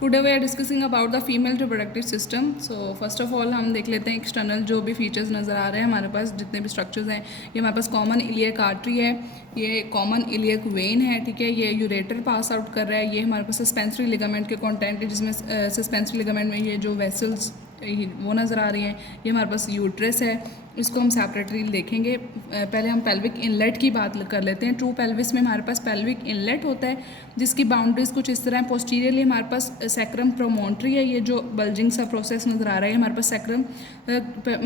Today we are discussing about the female reproductive system. So first of all हम देख लेते हैं external जो भी फीचर्स नज़र आ रहे हैं हमारे पास, जितने भी स्ट्रक्चर्स हैं। ये हमारे पास कॉमन इलियक आर्टरी है, ये कॉमन इलियक वेन है, ठीक है। ये यूरेटर पास आउट कर रहा है। ये हमारे पास सस्पेंसरी लिगामेंट के कंटेंट है, जिसमें सस्पेंसरी लिगामेंट में ये जो वेसल्स वो नज़र आ रही हैं। ये हमारे पास यूट्रस है, इसको हम सेपरेटली देखेंगे। पहले हम पेल्विक इनलेट की बात कर लेते हैं। ट्रू पेल्विस में हमारे पास पेल्विक इनलेट होता है, जिसकी बाउंड्रीज कुछ इस तरह है। पोस्टीरियरली हमारे पास सैक्रम प्रोमोन्ट्री है, ये जो बल्जिंग सा प्रोसेस नज़र आ रहा है हमारे पास सैक्रम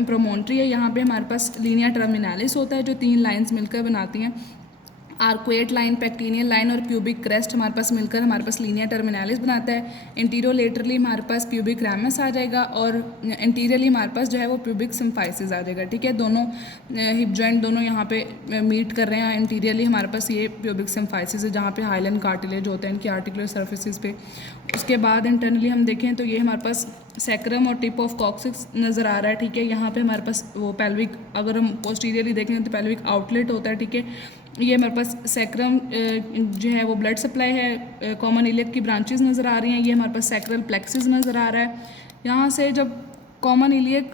प्रोमोन्ट्री है। यहाँ पे हमारे पास लीनिया टर्मिनालिस होता है, जो 3 लाइन्स मिलकर बनाती हैं। आर्कुएट लाइन, पैक्टीनियल लाइन और प्यूबिक क्रेस्ट हमारे पास मिलकर हमारे पास लीनिया टर्मिनालिस बनाता है। इंटीरियोलेटरली हमारे पास प्यूबिक रैमस आ जाएगा और इंटीरियरली हमारे पास जो है वो प्यूबिक सिम्फाइसिस आ जाएगा, ठीक है। दोनों हिप जॉइंट दोनों यहाँ पे मीट कर रहे हैं। इंटीरियरली हमारे पास ये प्यूबिक सिम्फाइसिस है, जहाँ पे हाइलन कार्टिलेज होते हैं इनकी आर्टिकुलर सर्फेसिस पे। उसके बाद इंटरनली हम देखें तो ये हमारे पास सैक्रम और टिप ऑफ कॉक्सिक्स नज़र आ रहा है, ठीक है। यहाँ पे हमारे पास वो पेल्विक, अगर हम पोस्टीरियरली देखें तो पेल्विक आउटलेट होता है, ठीक है। ये हमारे पास सैक्रम जो है वो ब्लड सप्लाई है। कॉमन इलियक की ब्रांचेस नज़र आ रही हैं। ये हमारे पास सैक्रल प्लेक्सिस नज़र आ रहा है। यहाँ से जब कॉमन इलियक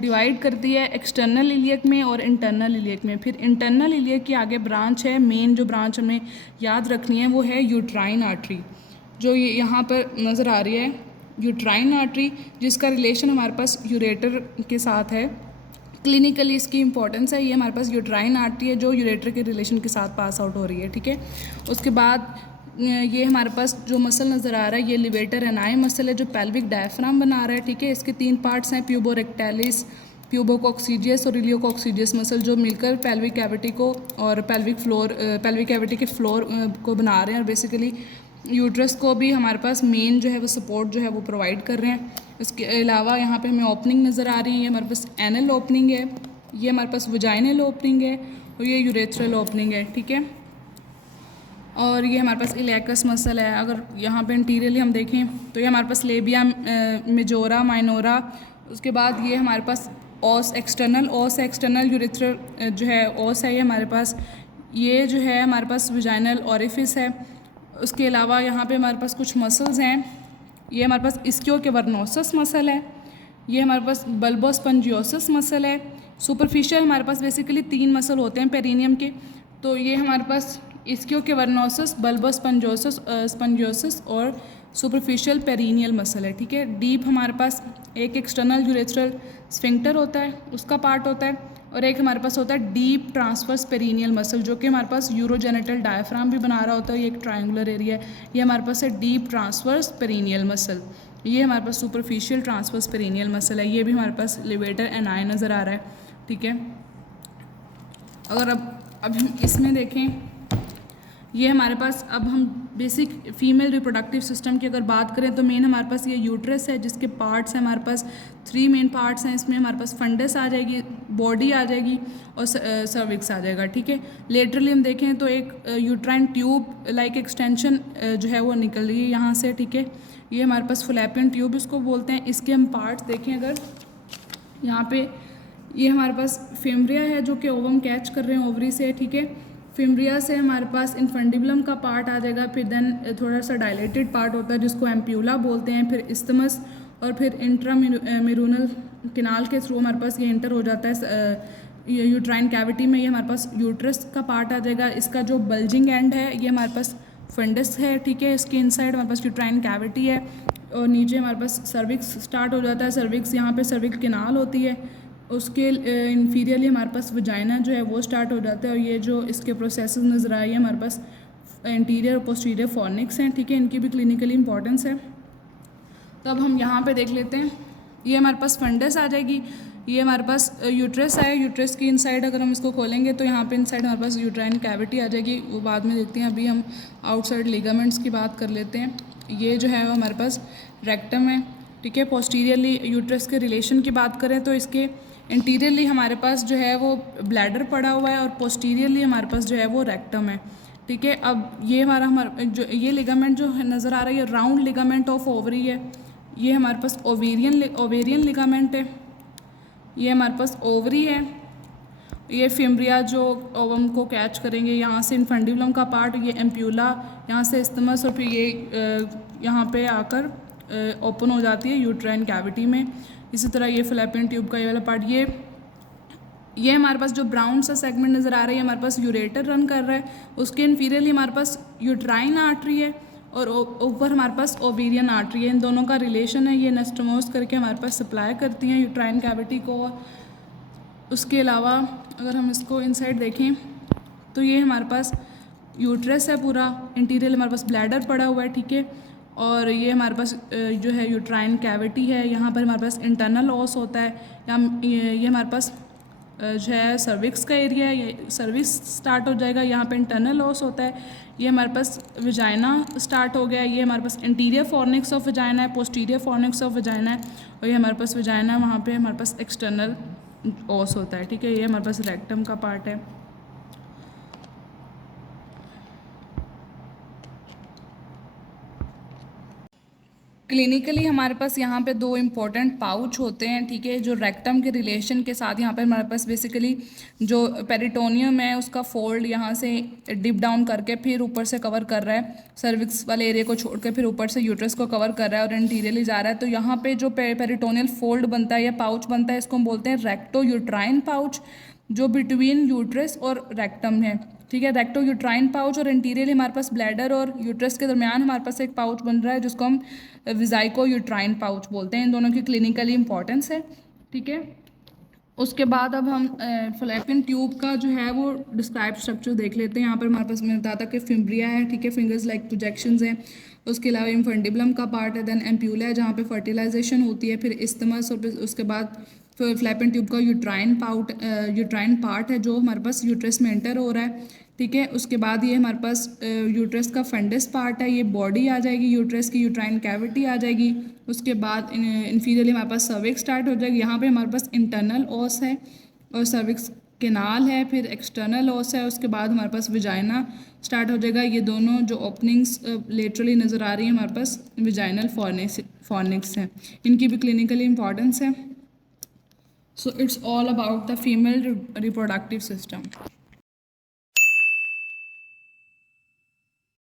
डिवाइड करती है एक्सटर्नल इलियक में और इंटरनल इलियक में, फिर इंटरनल इलियक की आगे ब्रांच है, मेन जो ब्रांच हमें याद रखनी है वो है यूट्राइन आर्टरी, जो ये यहाँ पर नज़र आ रही है। यूट्राइन आर्टरी जिसका रिलेशन हमारे पास यूरेटर के साथ है। क्लिनिकली इसकी इंपॉर्टेंस है। ये हमारे पास यूट्राइन आर्टरी है जो यूरेटर के रिलेशन के साथ पास आउट हो रही है, ठीक है। उसके बाद ये हमारे पास जो मसल नज़र आ रहा है ये लिवेटर एनाई मसल है, जो पेल्विक डायफ्राम बना रहा है, ठीक है। इसके 3 पार्ट्स हैं, प्यूबोरेक्टालिस, प्यूबोकॉक्सीजियस और इलियोकॉक्सीजियस मसल, जो मिलकर पेल्विक कैविटी को और पेल्विक कैविटी के फ्लोर को बना रहे हैं। और बेसिकली यूट्रस को भी हमारे पास मेन जो है वो सपोर्ट जो है वो प्रोवाइड कर रहे हैं। इसके अलावा यहाँ पे हमें ओपनिंग नज़र आ रही है। ये हमारे पास एनल ओपनिंग है, ये हमारे पास वजाइनल ओपनिंग है और ये यूरेथ्रल ओपनिंग है, ठीक है। और ये हमारे पास इलेकस मसल है। अगर यहाँ पे इंटीरियरली हम देखें तो ये हमारे पास लेबिया मेजोरा माइनोरा। उसके बाद ये हमारे पास ऑस एक्सटर्नल यूरेथ्रल जो है ऑस है, ये हमारे पास ये जो है हमारे पास वजाइनल ओरिफिस है। उसके अलावा यहाँ पे हमारे पास कुछ मसल्स हैं। ये हमारे पास इस्कियो के वर्नोसस मसल है, ये हमारे पास बल्बोस्पंजियोसिस मसल है। सुपरफिशियल हमारे पास बेसिकली 3 मसल होते हैं पेरिनियम के, तो ये हमारे पास इस्कियो के वर्नोसस, बल्बोस्पंजियोसिस और सुपरफिशियल पेरिनियल मसल है, ठीक है। डीप हमारे पास एक एक्सटर्नल यूरेथ्रल स्फिंक्टर होता है, उसका पार्ट होता है, और एक हमारे पास होता है डीप ट्रांसवर्स पेरिनियल मसल, जो कि हमारे पास यूरोजेनिटल डायफ्राम भी बना रहा होता है। ये एक ट्रायंगुलर एरिया है। ये हमारे पास है डीप ट्रांसवर्स पेरिनियल मसल। ये हमारे पास सुपरफिशियल ट्रांसवर्स पेरिनियल मसल है। ये भी हमारे पास लिवेटर एनाई नज़र आ रहा है, ठीक है। अगर अब हम इसमें देखें, ये हमारे पास, अब हम बेसिक फीमेल रिप्रोडक्टिव सिस्टम की अगर बात करें तो मेन हमारे पास ये यूट्रस है, जिसके पार्ट्स हैं हमारे पास 3 मेन पार्ट्स हैं। इसमें हमारे पास फंडस आ जाएगी, बॉडी आ जाएगी और सर्विक्स आ जाएगा, ठीक है। लेटरली हम देखें तो एक यूट्राइन ट्यूब लाइक एक्सटेंशन जो है वो निकल रही है यहाँ से, ठीक है। ये हमारे पास फलैपियन ट्यूब इसको बोलते हैं। इसके हम पार्ट्स देखें अगर, यहाँ पे ये हमारे पास फेमरिया है जो कि ओवम कैच कर रहे हैं ओवरी से, ठीक है। फिम्ब्रिया से हमारे पास इन्फेंडिबुलम का पार्ट आ जाएगा, फिर देन थोड़ा सा डायलेटेड पार्ट होता है जिसको एम्प्यूला बोलते हैं, फिर इस्थमस, और फिर इंट्रामेरूनल किनाल के थ्रू हमारे पास ये इंटर हो जाता है यूट्राइन कैविटी में। ये हमारे पास यूट्रस का पार्ट आ जाएगा। इसका जो बल्जिंग एंड है ये हमारे पास फंडस है, ठीक है। इसके इनसाइड हमारे पास यूट्राइन कैविटी है और नीचे हमारे पास सर्विक्स स्टार्ट हो जाता है। सर्विक्स, यहाँ पे सर्विक्स किनाल होती है, उसके इंफीरियरली हमारे पास वजाइना जो है वो स्टार्ट हो जाता है। और ये जो इसके प्रोसेसेस नज़र आए हैं हमारे पास इंटीरियर और पोस्टीरियर फॉर्निक्स हैं, ठीक है। इनकी भी क्लिनिकली इंपॉर्टेंस है। तो अब हम यहाँ पे देख लेते हैं, ये हमारे पास फंडस आ जाएगी, ये हमारे पास यूट्रस है। यूट्रस की इनसाइड अगर हम इसको खोलेंगे तो यहाँ पे इनसाइड हमारे पास यूट्राइन कैविटी आ जाएगी, वो बाद में देखते हैं। अभी हम आउटसाइड लिगामेंट्स की बात कर लेते हैं। ये जो है वो हमारे पास रेक्टम है, ठीक है। पोस्टीरियरली यूट्रस के रिलेशन की बात करें तो इसके इंटीरियरली हमारे पास जो है वो ब्लैडर पड़ा हुआ है और पोस्टीरियरली हमारे पास जो है वो रेक्टम है, ठीक है। अब ये हमारा जो ये लिगामेंट जो नज़र आ रहा है ये राउंड लिगामेंट ऑफ ओवरी है। ये हमारे पास ओवेरियन लिगामेंट है। ये हमारे पास ओवरी है। ये फिम्ब्रिया जो ओवम को कैच करेंगे, यहाँ से इन्फेंडिबुलम का पार्ट, ये एम्प्यूला, यहाँ से इस्थमस, और फिर ये यहाँ पे आकर ओपन हो जाती है यूट्राइन कैविटी में। इसी तरह ये फैलोपियन ट्यूब का ये वाला पार्ट, ये हमारे पास जो ब्राउन सा सेगमेंट नज़र आ रहा है, हमारे पास यूरेटर रन कर रहा है, उसके इन्फीरियरली हमारे पास यूट्राइन आर्टरी है और ऊपर हमारे पास ओवेरियन आर्टरी है। इन दोनों का रिलेशन है, ये नस्टमोस करके हमारे पास सप्लाई करती हैं यूट्राइन कैविटी को। उसके अलावा अगर हम इसको इनसाइड देखें तो ये हमारे पास यूट्रस है पूरा, इंटीरियर हमारे पास ब्लैडर पड़ा हुआ है, ठीक है। और ये हमारे पास जो है यूट्राइन कैविटी है, यहाँ पर हमारे पास इंटरनल ओस होता है। ये हमारे पास जो है सर्विक्स का एरिया है, ये सर्विक्स स्टार्ट हो जाएगा, यहाँ पे इंटरनल ओस होता है। ये हमारे पास विजाइना स्टार्ट हो गया है, ये हमारे पास इंटीरियर फॉर्निक्स ऑफ विजाइना है, पोस्टीरियर फॉर्निक्स ऑफ विजाइना है, और ये हमारे पास विजाइना, वहाँ पे हमारे पास एक्सटर्नल ओस होता है, ठीक है। ये हमारे पास रेक्टम का पार्ट है। क्लिनिकली हमारे पास यहाँ पे दो इम्पॉर्टेंट पाउच होते हैं, ठीक है, जो रेक्टम के रिलेशन के साथ यहाँ पे हमारे पास बेसिकली जो पेरिटोनियम है उसका फोल्ड यहाँ से डिप डाउन करके फिर ऊपर से कवर कर रहा है, सर्विक्स वाले एरिया को छोड़ के फिर ऊपर से यूट्रस को कवर कर रहा है और इंटीरियरली जा रहा है। तो यहाँ पे जो पेरिटोनियल फोल्ड बनता है या पाउच बनता है, इसको हम बोलते हैं रेक्टो यूट्राइन पाउच, जो बिटवीन यूट्रस और रेक्टम है, ठीक है। रेक्टो यूट्राइन पाउच और इंटीरियरली हमारे पास ब्लैडर और यूट्रस के दरमियान हमारे पास एक पाउच बन रहा है जिसको हम विजाइको यूट्राइन पाउच बोलते हैं। इन दोनों की क्लिनिकली इंपॉर्टेंस है, ठीक है। उसके बाद अब हम फैलोपियन ट्यूब का जो है वो डिस्क्राइब स्ट्रक्चर देख लेते हैं। यहाँ पर हमारे पास मैंने बताया था कि फिम्ब्रिया है, ठीक है, फिंगर्स लाइक प्रोजेक्शंस हैं। उसके अलावा इन्फेंडिबुलम का पार्ट है, देन एम्प्यूला है जहाँ पे फर्टिलाइजेशन होती है, फिर इस्थमस, और उसके बाद फैलोपियन ट्यूब का यूट्राइन पार्ट है जो हमारे पास यूट्रस में एंटर हो रहा है, ठीक है। उसके बाद ये हमारे पास यूट्रस का फंडस पार्ट है, ये बॉडी आ जाएगी यूट्रस की, यूट्राइन कैविटी आ जाएगी। उसके बाद इन्फीरियरली हमारे पास सर्विक्स स्टार्ट हो जाएगी, यहाँ पे हमारे पास इंटरनल ओस है और सर्विक्स केनाल है, फिर एक्सटर्नल ओस है। उसके बाद हमारे पास विजाइना स्टार्ट हो जाएगा। ये दोनों जो ओपनिंग्स लेटरली नज़र आ रही हैं हमारे पास विजाइनल फॉर्निक्स हैं, इनकी भी क्लिनिकली इंपॉर्टेंस है। So it's all about the female reproductive system.